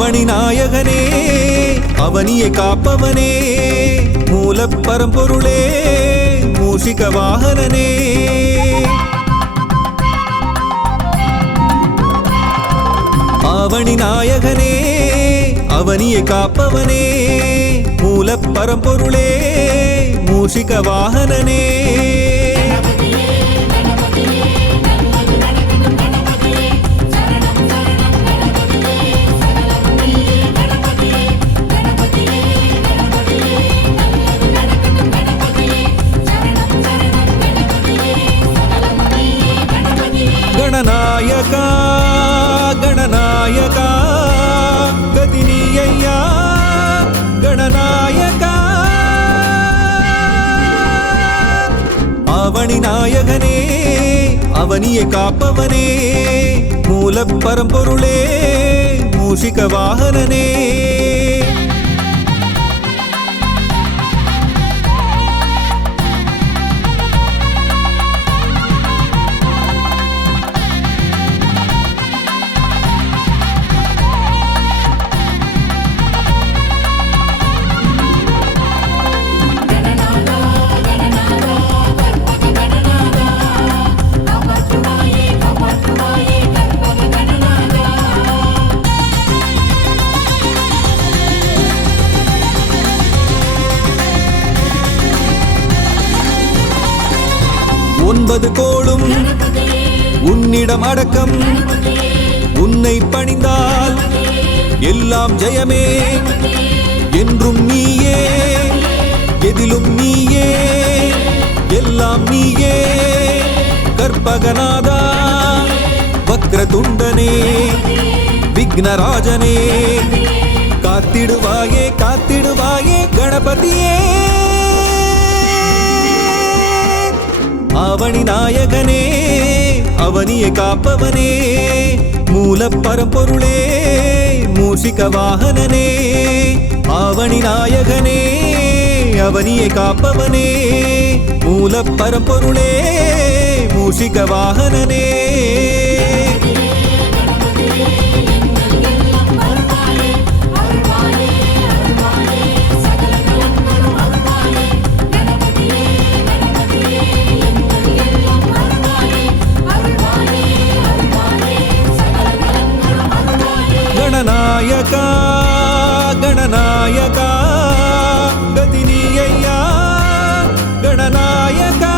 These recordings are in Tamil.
ஆவணி நாயகனே அவனியை காப்பவனே மூலப் பரம்பொருளே மூஷிக வாகனனே ஆவணி நாயகனே அவனியை காப்பவனே மூலப் பரம்பொருளே மூஷிக வாகனனே गणनायका गणनायका गदिनीय्या गणनायका आवणि नायकने அவனியை காப்பவனே மூலப் பரம்பொருளே மூஷிக வாகனனே ஒன்பது கோளும் உன்னிடம் அடக்கம் உன்னை பணிந்தால் எல்லாம் ஜெயமே என்றும் நீயே எதிலும் நீயே எல்லாம் நீயே கற்பகநாதா வக்ரதுண்டனே விக்னராஜனே காத்திடுவாயே காத்திடுவாயே கணபதியே ஆவணி நாயகனே அவனியை காப்பவனே மூலப் பரம்பொருளே மூஷிக வாகனனே ஆவணி நாயகனே அவனியை காப்பவனே மூலப் பரம்பொருளே மூஷிக வாகனனே गणनायका गणनायका गदिनीय्या गणनायका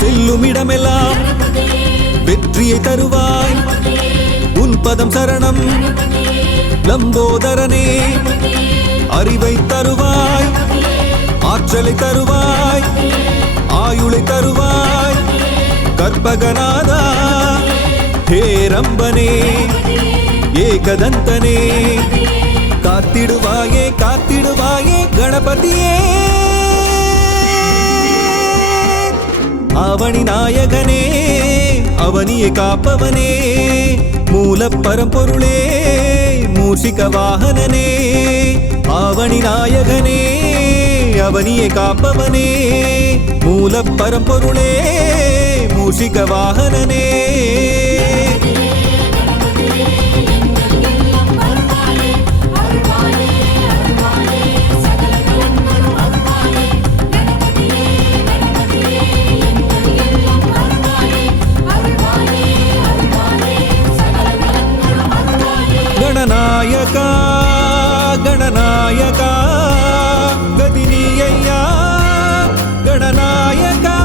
செல்லுமிடமெல்லாம் வெற்றியை தருவாய் உன் பதம் சரணம் லம்போதரனே அறிவை தருவாய் ஆற்றலை தருவாய் ஆயுளை தருவாய் கற்பகநாதா ஹேரம்பனே ஏகதந்தனே காத்திடுவாயே காத்திடுவாயே கணபதியே ஆவணி நாயகனே அவனியை காப்பவனே மூலப் பரம்பொருளே மூஷிக வாகனனே ஆவணி நாயகனே அவனியை காப்பவனே மூலப் பரம்பொருளே மூஷிக வாகனனே गणनायका गणनायका गदिनीय्या गणनायका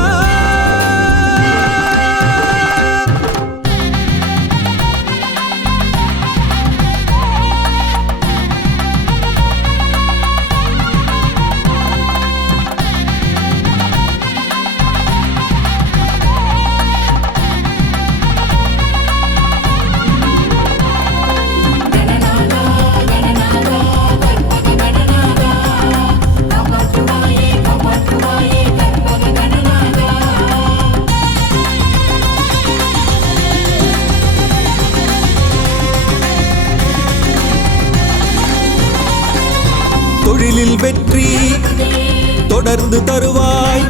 தொடர்ந்து தருவாய்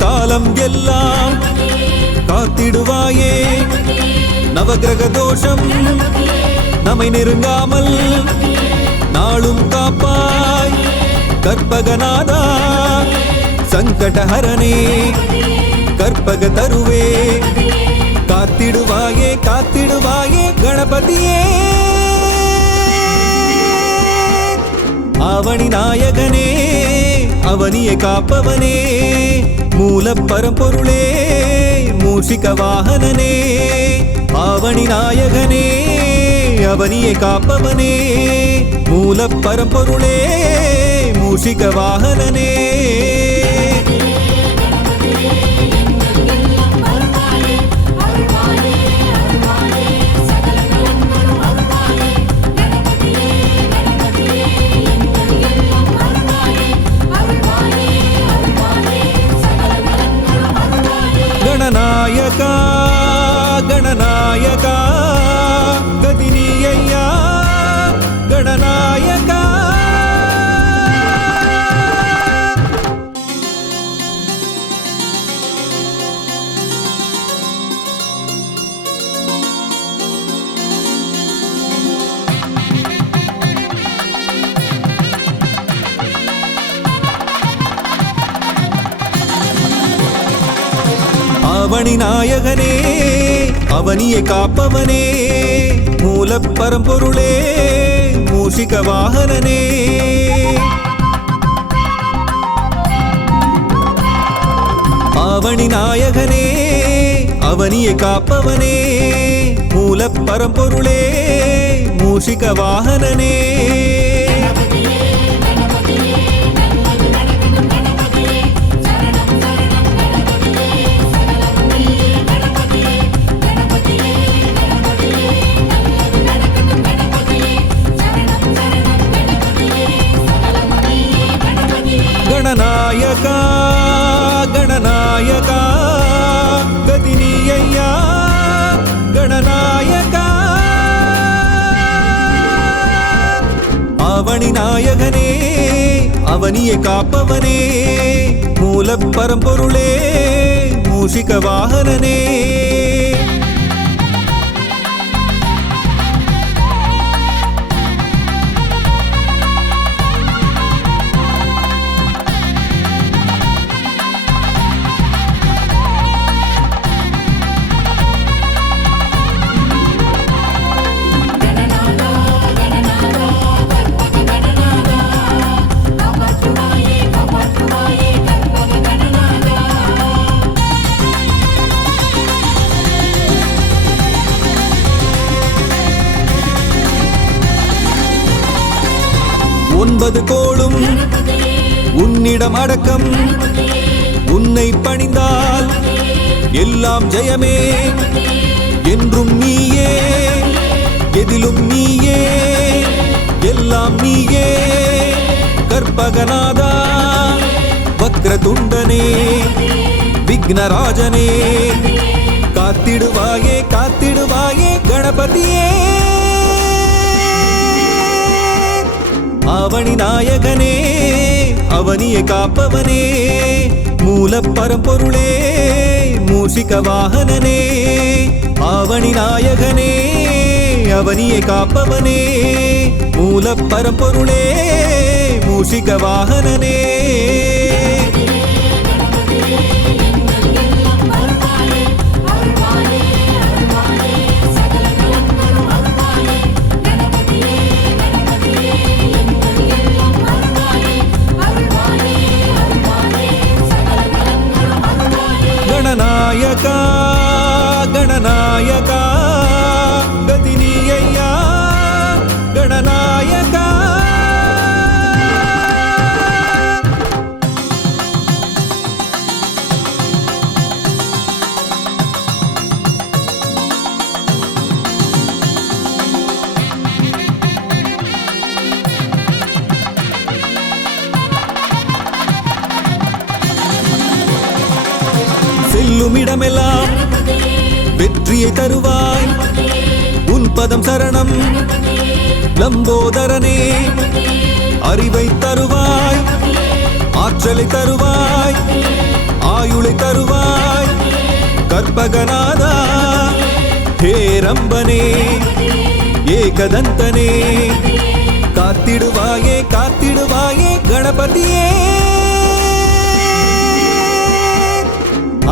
காலம் எல்லாம் காத்திடுவாயே நவகிரக தோஷம் நம்மை நெருங்காமல் நாளும் காப்பாய் கற்பகநாதா சங்கடஹரனே கற்பக தருவே காத்திடுவாயே காத்திடுவாயே கணபதியே ஆவணி நாயகனே அவனியை காப்பவனே மூல பரம்பொருளே மூஷிக வாகனனே ஆவணி நாயகனே அவனியை காப்பவனே மூல பரம்பொருளே மூஷிக வாகனனே गणनायका गणनायका गदिनीय्या गणनायका அவனி நாயகனே அவனியை காப்பவனே மூல பரம்பொருளே மூஷிக வாகனனே அவனி நாயகனே அவனியை காப்பவனே மூல பரம்பொருளே மூஷிக வாகனனே गणनायका गणनायका गदिनीय्या गणनायका आवणि नायकने அவனியை காப்பவனே மூல பரம்பொருளே மூஷிக வாகனனே ஒன்பது கோளும் உன்னிடம் அடக்கம் உன்னை பணிந்தால் எல்லாம் ஜெயமே என்றும் நீயே எதிலும் நீயே எல்லாம் நீயே கற்பகநாதா வக்ரதுண்டனே விக்னராஜனே காத்திடுவாயே காத்திடுவாயே கணபதியே அவனி நாயகனே அவனியை காப்பவனே மூல பரம்பொருளே மூஷிக வாகனனே அவனி நாயகனே அவனியை காப்பவனே மூல பரம்பொருளே மூஷிக வாகனனே गणनायका गणनायका गदिनीय्या गणनायका செல்லும் இடமெல்லாம் வெற்றியை தருவாய் உன் பதம் சரணம் லம்போதரனே அறிவை தருவாய் ஆற்றலை தருவாய் ஆயுளை தருவாய் கற்பகநாதா ஹேரம்பனே ஏகதந்தனே காத்திடுவாயே காத்திடுவாயே கணபதியே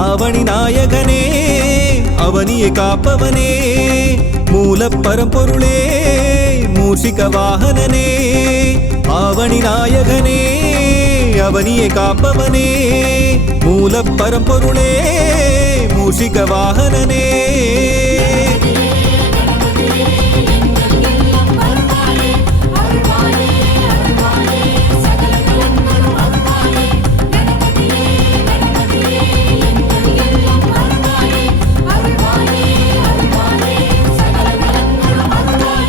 அவனி நாயகனே அவனியை காப்பவனே மூல பரம்பொருளே மூஷிக வாகனனே அவனி நாயகனே அவனியை காப்பவனே மூல பரம்பொருளே மூஷிக வாகனனே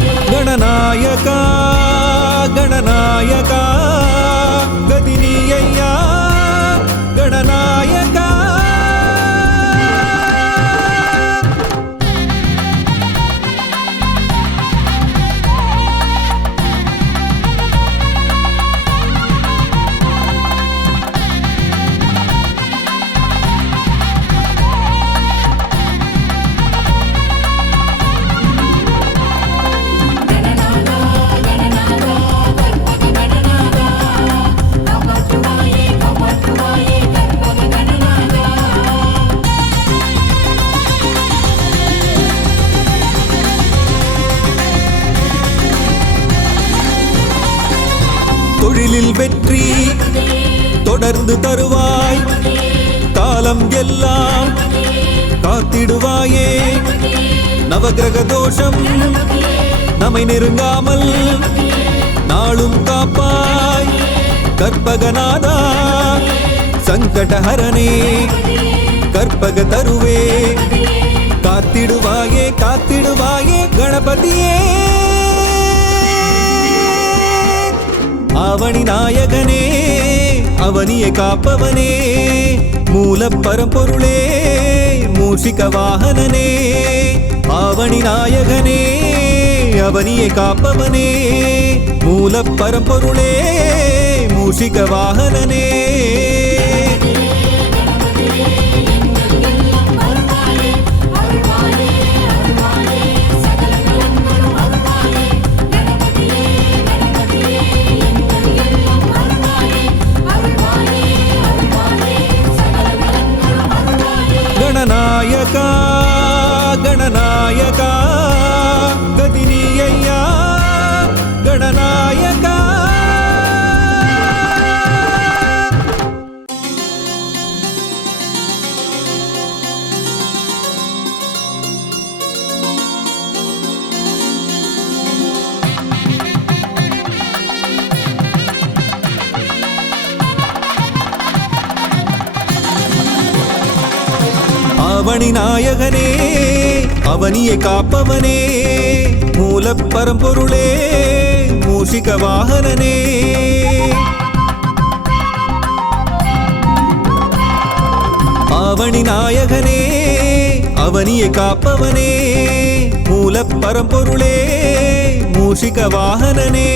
गणनायका गणनायका गदिनीय्या गणनायका தொழிலில் வெற்றி தொடர்ந்து தருவாய் காலம் எல்லாம் காத்திடுவாயே நவகிரக தோஷம் நம்மை நெருங்காமல் நாளும் காப்பாய் கற்பகநாதா சங்கடஹரனே கற்பக தருவே காத்திடுவாயே காத்திடுவாயே கணபதியே அவனி நாயகனே அவனியை காப்பவனே மூல பரம்பொருளே மூஷிக வாகனனே அவனி நாயகனே அவனியை காப்பவனே மூல பரம்பொருளே மூஷிக வாகனனே गणनायका गणनायका गदिनीय्या गणनायका அவனி நாயகனே அவனியை காப்பவனே மூல பரம்பொருளே மூஷிக வாகனனே அவனி நாயகனே அவனியை காப்பவனே மூல பரம்பொருளே மூஷிக வாகனனே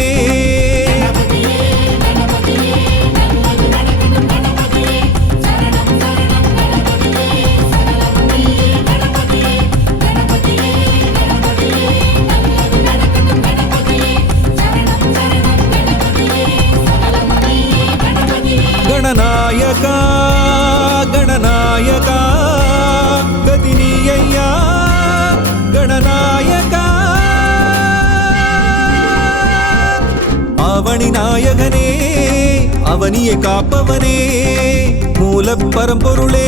गणनायका गणनायका गदिनीय्या गणनायका அவனி நாயகனே அவனியை காப்பவனே மூல பரம்பொருளே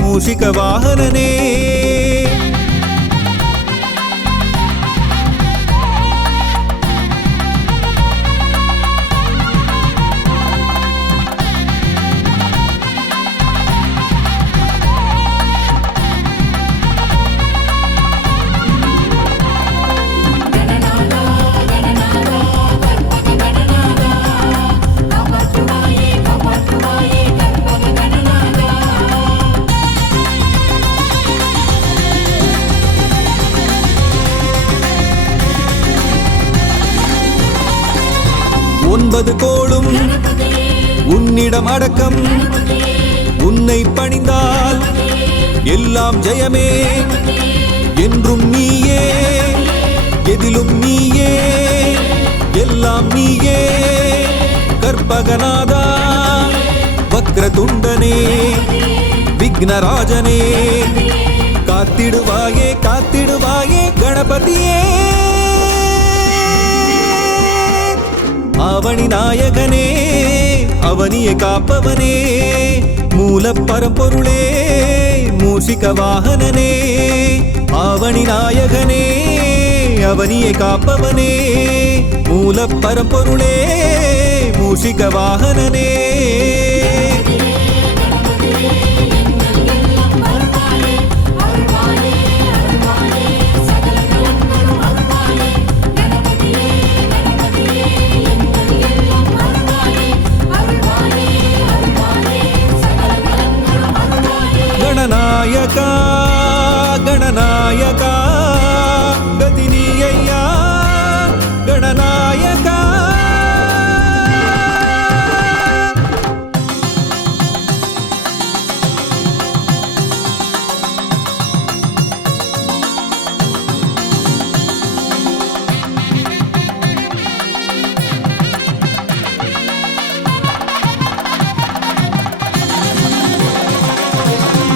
மூஷிக வாகனனே ஒன்பது கோளும் உன்னிடம் ஆட்டம் அடக்கம் உன்னை பணிந்தால் எல்லாம் ஜெயமே. என்றும் நீயே, எதிலும் நீயே, எல்லாம் நீயே. கற்பகநாதா, வக்ரதுண்டனே, விக்னராஜனே, காத்திடுவாயே காத்திடுவாயே கணபதியே. ஆவணி நாயகனே, அவனியை காப்பவனே, மூல பரம்பொருளே, மூஷிக வாகனனே. ஆவணி நாயகனே, அவனியை காப்பவனே, மூல பரம்பொருளே, மூஷிக வாகனனே. गणनायका गणनायका गतिनीयैया गणनायका.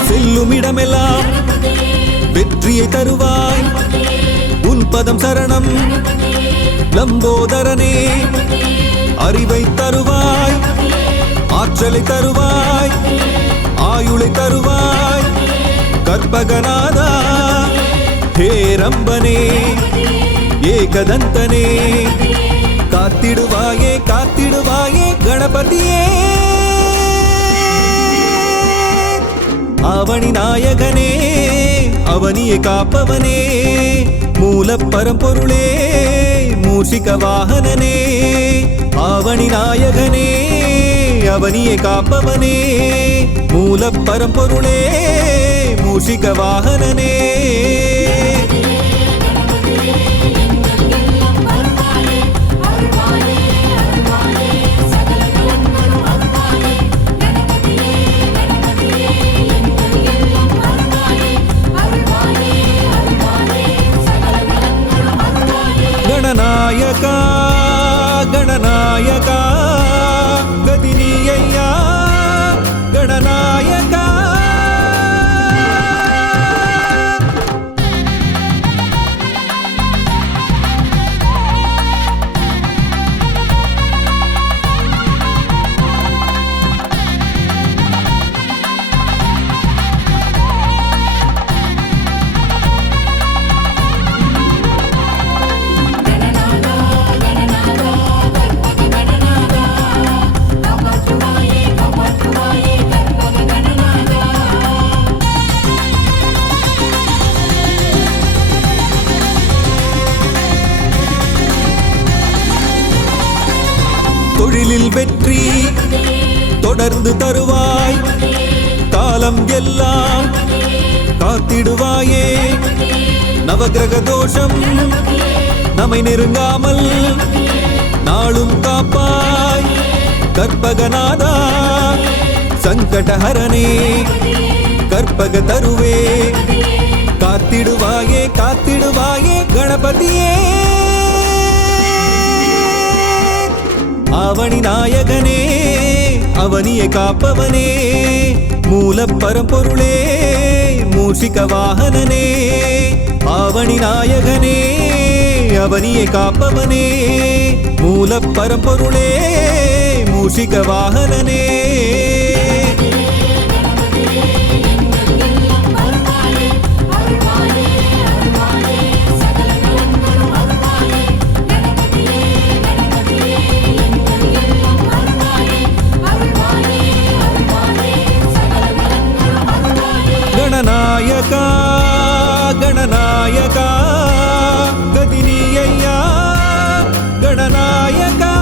செல்லுமிடமெல்லாம் வெற்றியை தருவாய், உன் பதம் சரணம். லம்போதரனே, அறிவை தருவாய், ஆற்றலை தருவாய், ஆயுளை தருவாய். கற்பகநாதா, ஹேரம்பனே, ஏகதந்தனே, காத்திடுவாயே காத்திடுவாயே கணபதியே. ஆவணி நாயகனே, அவனியை காப்பவனே, மூல பரம்பொருளே, மூஷிக வாகனனே. ஆவணி நாயகனே, அவனியை காப்பவனே, மூல பரம்பொருளே, மூஷிக வாகனனே. गणनायका गणनायका गतिनीयैया गणनायका. தொழிலில் வெற்றி தொடர்ந்து தருவாய், காலம் எல்லாம் காத்திடுவாயே. நவகிரக தோஷம் நம்மை நெருங்காமல் நாளும் காப்பாய். கற்பகநாதா, சங்கடஹரனே, கற்பக தருவே, காத்திடுவாயே காத்திடுவாயே கணபதியே. ஆவணி நாயகனே, அவனியை காப்பவனே, மூல பரம்பொருளே, மூஷிக வாகனனே. ஆவணி நாயகனே, அவனியை காப்பவனே, மூல பரம்பொருளே, மூஷிக வாகனனே. गणनायका गणनायका गतिनीयैया गणनायका.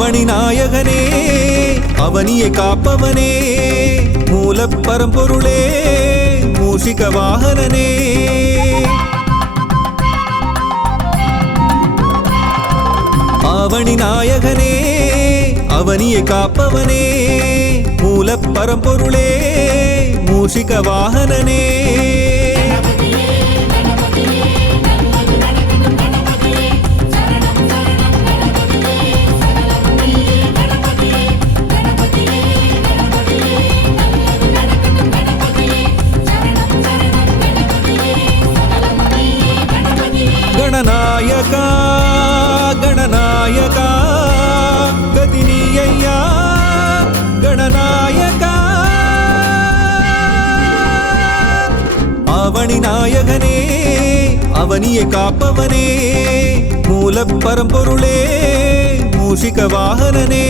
ஆவணி நாயகனே அவனியை காப்பவனே மூலப் பரம்பொருளே மூஷிக வாகனனே ஆவணி நாயகனே அவனியை காப்பவனே மூலப் பரம்பொருளே மூஷிக வாகனனே गणनायका गणनायका गदिनीय्या गणनायका आवणि नायकने அவனியை காப்பவனே மூலப் பரம்பொருளே மூஷிக வாகனனே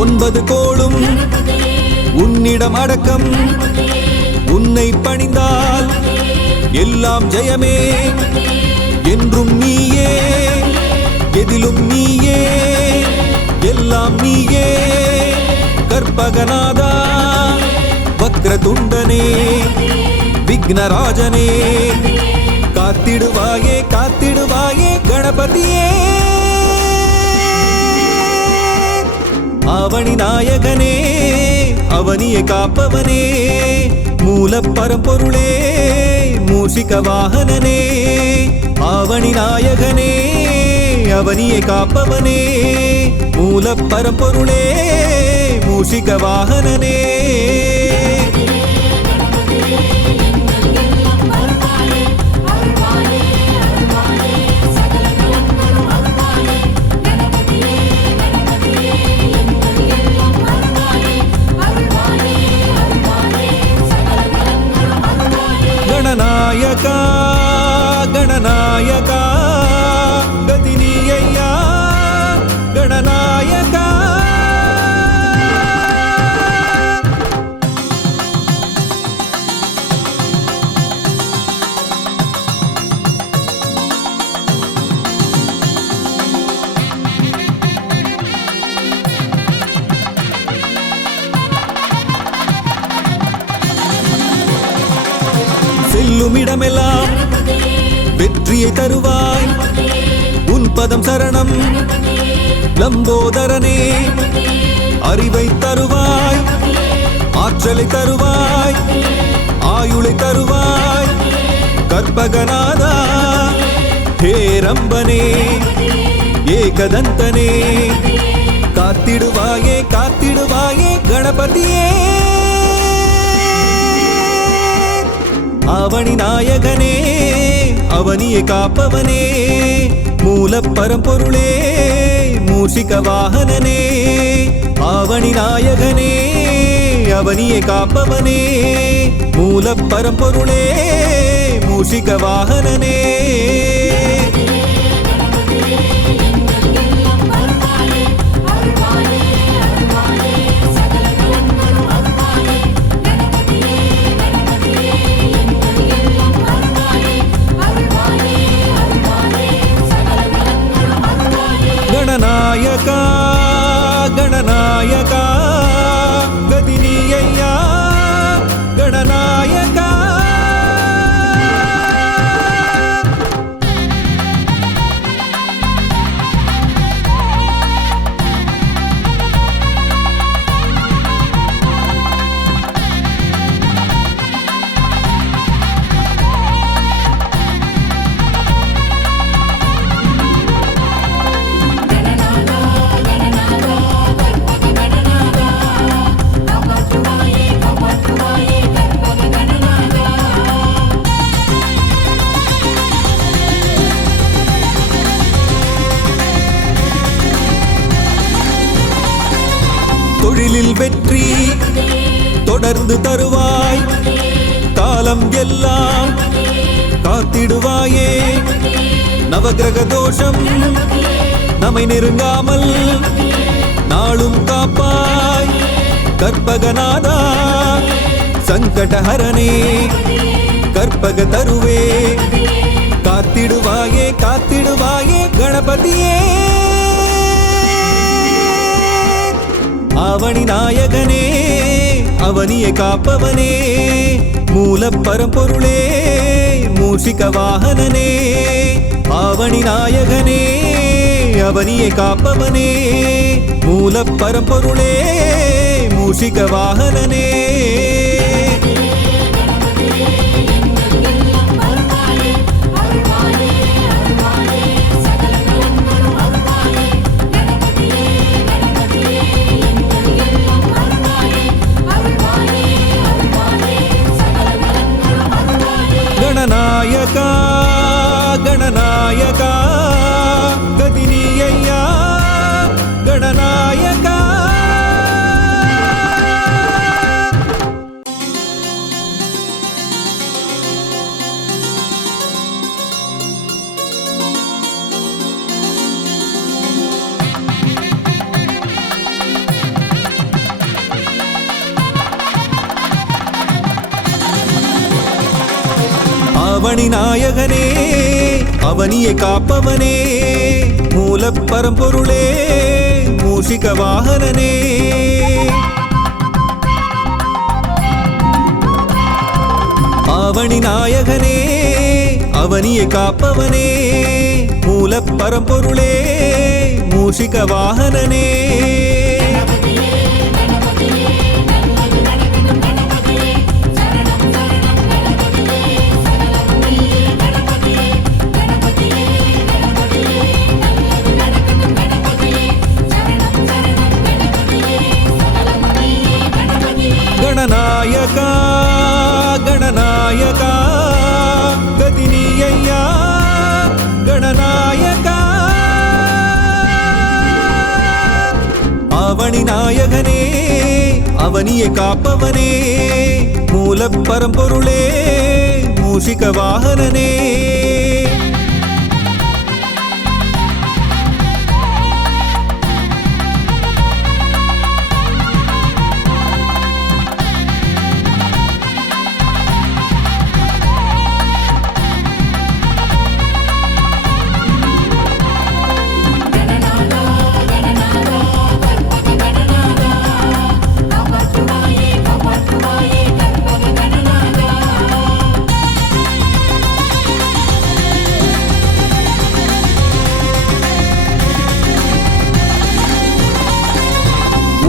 ஒன்பது கோளும் உன்னிடம் அடக்கம் உன்னை பணிந்தால் எல்லாம் ஜெயமே என்றும் நீயே எதிலும் நீயே எல்லாம் நீயே கற்பகநாதா வக்ரதுண்டனே விக்னராஜனே காத்திடுவாயே காத்திடுவாயே கணபதியே ஆவணி நாயகனே அவனியை காப்பவனே மூலப் பரம்பொருளே மூஷிக வாகனனே ஆவணி நாயகனே அவனியை காப்பவனே மூலப் பரம்பொருளே மூஷிக வாகனனே गणनायका गणनायका गदिनीय्या गणनायका செல்லுமிடமெல்லாம் வெற்றியை தருவாய் உன் பதம் சரணம் லம்போதரனே அறிவை தருவாய் ஆற்றலை தருவாய் ஆயுளை தருவாய் கற்பகநாதா ஹே ரம்பனே ஏகதந்தனே காத்திடுவாயே காத்திடுவாயே கணபதியே ஆவணி நாயகனே அவனியை காப்பவனே மூலப் பரம்பொருளே மூஷிக வாகனனே ஆவணி நாயகனே அவனியை காப்பவனே மூலப் பரம்பொருளே மூஷிக வாகனனே गणनायका गणनायका गदिनीय्या गणनायका காப்பது தருவாய் காலம் எல்லாம் காத்திடுவாயே நவகிரக தோஷம் நம்மை நெருங்காமல் நாளும் காப்பாய் கற்பகநாதா சங்கடஹரனே கற்பக தருவே காத்திடுவாயே காத்திடுவாயே கணபதியே ஆவணி நாயகனே அவனியை காப்பவனே மூல பரம்பொருளே மூஷிக வாகனனே ஆவணி நாயகனே அவனியை காப்பவனே மூல பரம்பொருளே மூஷிக வாகனனே गणनायका गणनायका गदिनीय्या गणनायका அவனி நாயகனே அவனியை காப்பவனே மூல பரம்பொருளே மூஷிக வாகனனே அவனி நாயகனே அவனியை காப்பவனே மூல பரம்பொருளே மூஷிக வாகனனே गणनायका गणनायका गदिनीय्या गणनायका आवणि नायकने அவனியை காப்பவனே மூல பரம்பொருளே மூஷிக வாகனனே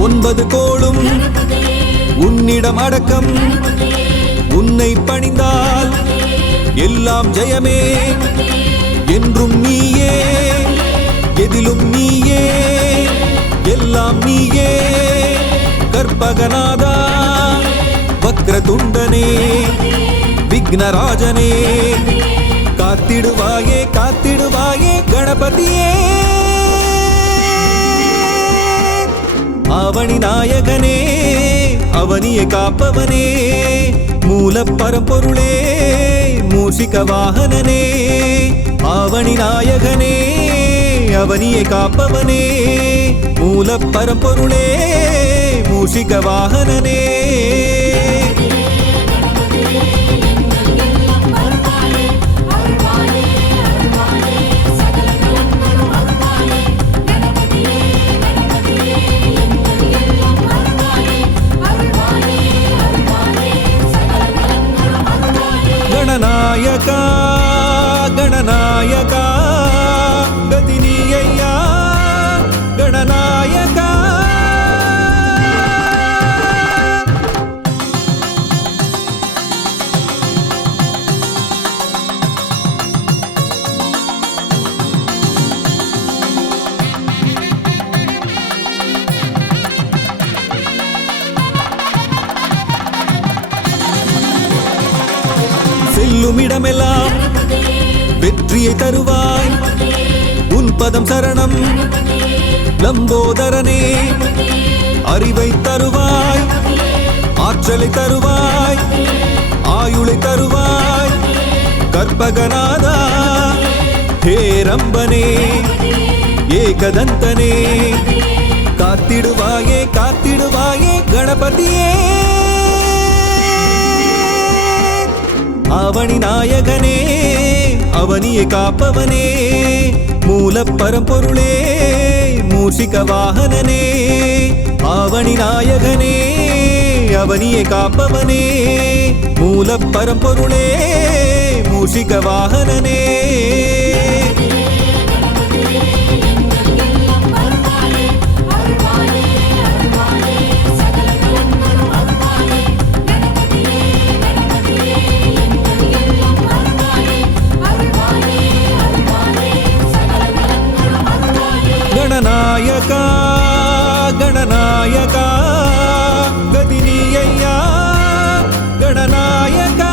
ஒன்பது கோளும் உன்னிடம் அடக்கம் உன்னை பணிந்தால் எல்லாம் ஜெயமே என்றும் நீயே எதிலும் நீயே எல்லாம் நீயே கற்பகநாதா வக்ரதுண்டனே விக்னராஜனே காத்திடுவாயே காத்திடுவாயே கணபதியே அவனி நாயகனே அவனியை காப்பவனே மூல பரம்பொருளே மூஷிக வாகனனே அவனி நாயகனே அவனியை காப்பவனே மூல பரம்பொருளே மூஷிக வாகனனே गणनायका गणनायका गदिनीय्या गणनायका செல்லுமிடமெல்லாம் வெற்றியை தருவாய் உன் பதம் சரணம் லம்போதரனே அறிவை தருவாய் ஆற்றலை தருவாய் ஆயுளை தருவாய் கற்பகநாதா ஹேரம்பனே ஏகதந்தனே காத்திடுவாயே காத்திடுவாயே கணபதியே அவனி நாயகனே அவனியை காப்பவனே மூல பரம்பொருளே மூஷிக வாகனனே அவனி நாயகனே அவனியை காப்பவனே மூல பரம்பொருளே மூஷிக வாகனனே गणनायका गणनायका गदिनीय्या गणनायका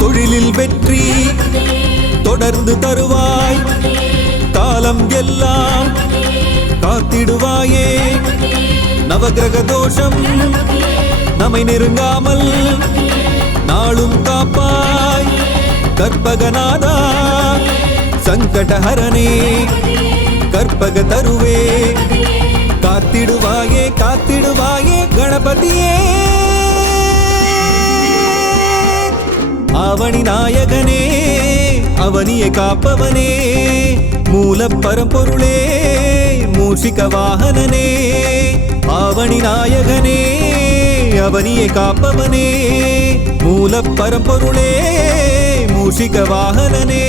தொழிலில் வெற்றி தொடர்ந்து தருவாய் காலம் எல்லாம் காத்திடுவாயே நவகிரக தோஷம் நம்மை நெருங்காமல் நாளும் காப்பாய் கற்பகநாதா சங்கடஹரனே கற்பக தருவே காத்திடுவாயே காத்திடுவாயே கணபதியே அவனி நாயகனே அவனியை காப்பவனே மூல பரம்பொருளே மூஷிக வாகனனே அவனி நாயகனே அவனியை காப்பவனே மூல பரம்பொருளே மூஷிக வாகனனே